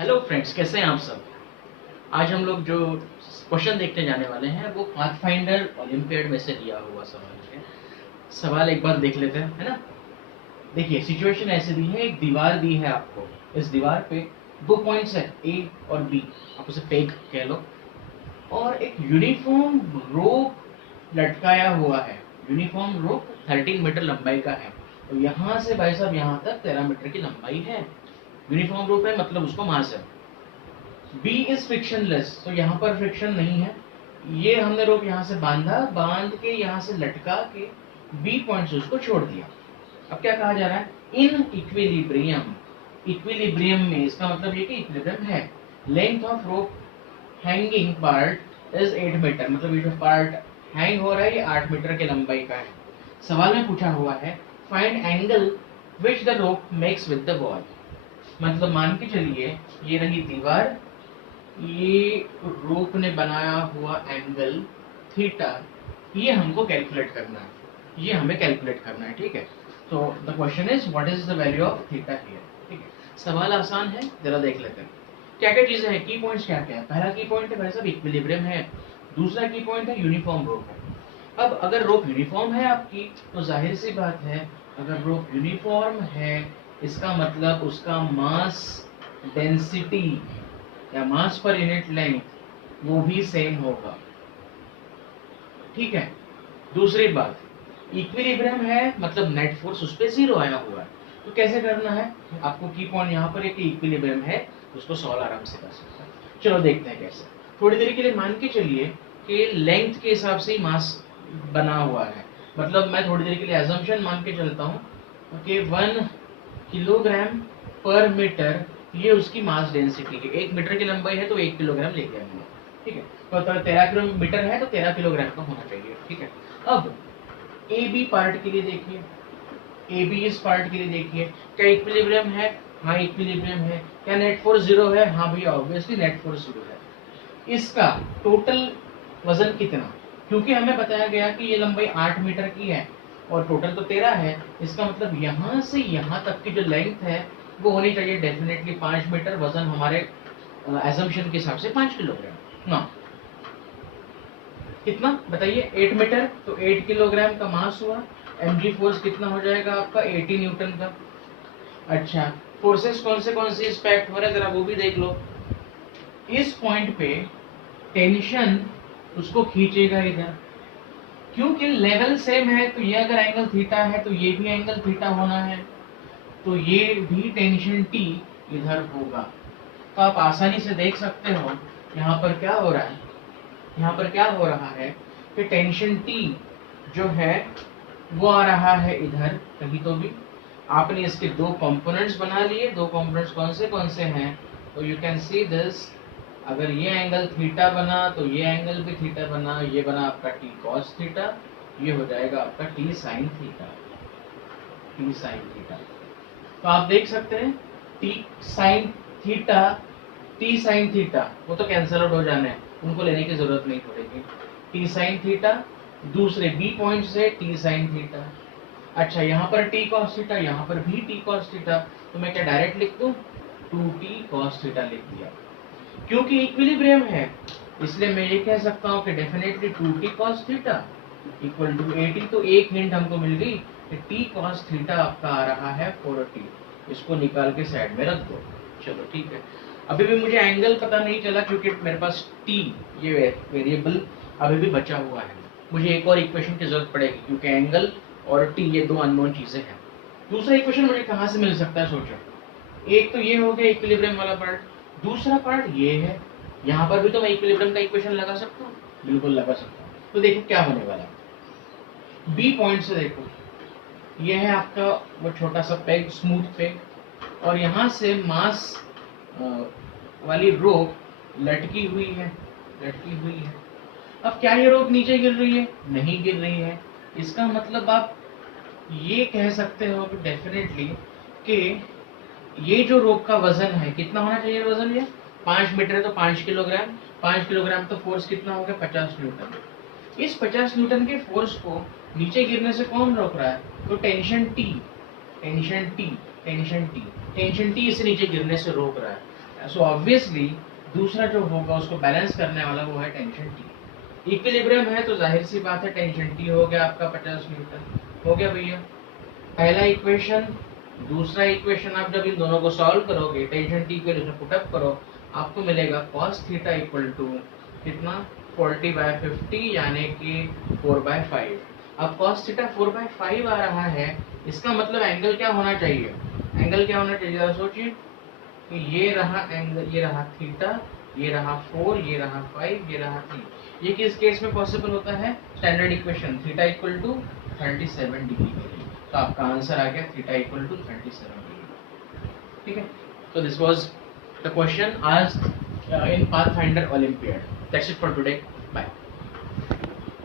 Hello friends, कैसे हैं आप सब। आज हम लोग जो क्वेश्चन देखने जाने वाले हैं वो पाथफाइंडर ओलंपियाड में से लिया हुआ सवाल है। सवाल एक बार देख लेते हैं, है ना। देखिए, सिचुएशन ऐसे दी है, एक दीवार दी है आपको। इस दीवार पे दो पॉइंट्स है, ए और बी, आप उसे पेग कह लो, और एक यूनिफॉर्म रोप लटकाया हुआ है। यूनिफॉर्म रोप 13 मीटर लंबाई का है, तो यहाँ से भाई साहब यहाँ तक 13 मीटर की लंबाई है। यूनिफॉर्म रोप है मतलब उसको मास है। बी इज फ्रिक्शनलेस, तो यहाँ पर फ्रिक्शन नहीं है। ये हमने रोप यहाँ से बांध के यहाँ से लटका के बी पॉइंट से उसको छोड़ दिया। अब क्या कहा जा रहा है, इन इक्विलिब्रियम। इक्विलिब्रियम में इसका मतलब ये कि इक्विलिब्रियम है। Length of rope hanging part is 8 metre, मतलब ये जो पार्ट हैंग हो रहा है ये 8 मीटर की लंबाई का है। सवाल में पूछा हुआ है find angle which the rope makes with the wall. मतलब मान के चलिए ये रही दीवार, ये रोप ने बनाया हुआ एंगल थीटा, ये हमको कैलकुलेट करना है, ये हमें कैलकुलेट करना है, ठीक है। तो the question is what is the value of theta here, ठीक है। सवाल आसान है, जरा देख लेते हैं क्या क्या चीजें हैं, की पॉइंट्स क्या क्या है। पहला की पॉइंट है भाई साहब इक्विलिब्रियम है। दूसरा की पॉइंट है यूनिफॉर्म रोप है। अब अगर रोप यूनिफॉर्म है आपकी, तो जाहिर सी बात है अगर रोप यूनिफॉर्म है इसका मतलब उसका मास डेंसिटी या मास पर यूनिट लेंथ वो भी सेम होगा, ठीक है। दूसरी बात, इक्विलिब्रियम है मतलब नेट फोर्स उस पर 0 आया हुआ है। तो कैसे करना है, आपको की पॉइंट यहाँ पर एक इक्विलिब्रियम है, उसको सॉल्व आराम से कर सकते हैं। चलो देखते हैं कैसे। थोड़ी देर के लिए मान के चलिए कि लेंथ के हिसाब से ही मास बना हुआ है। मतलब मैं थोड़ी देर के लिए एजम्पशन मान के चलता हूँ कि 1 किलोग्राम पर मीटर ये उसकी मास डेंसिटी है। 1 मीटर की लंबाई है तो 1 किलोग्राम लेके आएंगे, ठीक है। तो 13 किलोमीटर है तो 13 किलोग्राम का होना चाहिए, ठीक है। अब ए बी पार्ट के लिए देखिए, ए बी इस पार्ट के लिए देखिए, क्या इक्विलिब्रियम है? हाँ इक्विलिब्रियम है। क्या नेट फोर्स 0 है? हाँ भैया ऑब्वियसली नेट फोर्स 0 है। इसका टोटल वजन कितना, क्योंकि हमें बताया गया कि ये लंबाई 8 मीटर की है और टोटल तो 13 है। इसका मतलब यहाँ से यहाँ तक की जो लेंथ है वो होनी चाहिए डेफिनेटली 5 मीटर। वजन हमारे एजम्पशन के हिसाब से 5 किलोग्राम ना, कितना बताइए, 8 मीटर तो 8 किलोग्राम का मास हुआ। mg फोर्स कितना हो जाएगा आपका 80 न्यूटन का। अच्छा, फोर्सेस कौन से इस पे एक्ट हो रहा है जरा वो भी देख लो। इस पॉइंट पे टेंशन उसको खींचेगा इधर, क्योंकि लेवल सेम है, तो ये अगर एंगल थीटा है तो ये भी एंगल थीटा होना है, तो ये भी टेंशन टी इधर होगा। तो आप आसानी से देख सकते हो यहाँ पर क्या हो रहा है, यहाँ पर क्या हो रहा है कि टेंशन टी जो है वो आ रहा है इधर कहीं तो भी। आपने इसके दो कंपोनेंट्स बना लिए। दो कंपोनेंट्स कौन से हैं, तो यू कैन सी दिस। अगर ये एंगल थीटा बना तो ये एंगल भी थीटा बना, ये बना आपका टी कॉस थीटा, ये हो जाएगा आपका T sine theta, T sine theta. तो आप देख सकते हैं T sine theta, T sine theta वो तो कैंसल आउट हो जाने हैं, उनको लेने की जरूरत नहीं पड़ेगी। टी साइन थीटा दूसरे बी पॉइंट से टी साइन थीटा। अच्छा, यहाँ पर टी कॉस थीटा, यहाँ पर भी टी कॉस थीटा, तो मैं क्या डायरेक्ट लिख दूं, 2t cos थीटा लिख दिया। क्योंकि इक्विलिब्रियम है इसलिए मैं ये कह सकता हूँ कि definitely 2t cos theta equal to 80। तो एक हिंट हमको मिल गई कि t cos थीटा आपका आ रहा है 4t। इसको निकाल के साइड में रख दो। चलो ठीक है, अभी भी मुझे एंगल पता नहीं चला क्योंकि मेरे पास t ये वेरिएबल अभी भी बचा हुआ है। मुझे एक और इक्वेशन की जरूरत पड़ेगी क्योंकि एंगल और t ये दो अननोन चीजें हैं। दूसरा इक्वेशन मुझे कहाँ से मिल सकता है सोचो। एक तो ये हो गया इक्विलिब्रियम वाला पार्ट, दूसरा पार्ट ये है। यहाँ पर भी तो मैं इक्विलिब्रियम का इक्वेशन लगा सकता हूँ, बिल्कुल लगा सकता हूँ। तो देखो क्या होने वाला है। बी पॉइंट से देखो, ये है आपका वो छोटा सा पेग, स्मूथ पेग, और यहाँ से मास वाली रोप लटकी हुई है, लटकी हुई है। अब क्या ये रोप नीचे गिर रही है? नहीं गिर रही है। इसका मतलब आप ये कह सकते हो कि डेफिनेटली कि ये जो रोप का वजन है कितना होना चाहिए वजन, ये 5 मीटर है तो 5 किलोग्राम। 5 किलोग्राम तो फोर्स कितना हो गया 50 न्यूटन। इस 50 न्यूटन के फोर्स को नीचे गिरने से कौन रोक रहा है, तो tension T, tension T, tension T, tension T इसे नीचे गिरने से रोक रहा है। सो ऑब्वियसली दूसरा जो होगा उसको बैलेंस करने वाला वो है टेंशन टी। इक्विलिब्रियम है तो जाहिर सी बात है टेंशन टी हो गया आपका 50 न्यूटन। हो गया भैया पहला इक्वेशन। दूसरा इक्वेशन आप जब इन दोनों को सॉल्व करोगे टेंशन टी के लिए पुटअप करो, आपको मिलेगा cos थीटा इक्वल टू कितना 40/50 यानी कि 4/5। अब cos थीटा 4/5 आ रहा है, इसका मतलब एंगल क्या होना चाहिए? एंगल क्या होना चाहिए जरा सोचिए कि ये रहा एंगल, ये रहा थीटा, ये रहा 4, ये रहा 5, ये रहा 3। ये किस केस में पॉसिबल होता है? Standard equation theta equal to 37 degree के लिए। तो आपका आंसर आ गया थीटा इक्वल टू 37 डिग्री। ठीक है, so this was the question asked in Pathfinder Olympiad. That's it for today.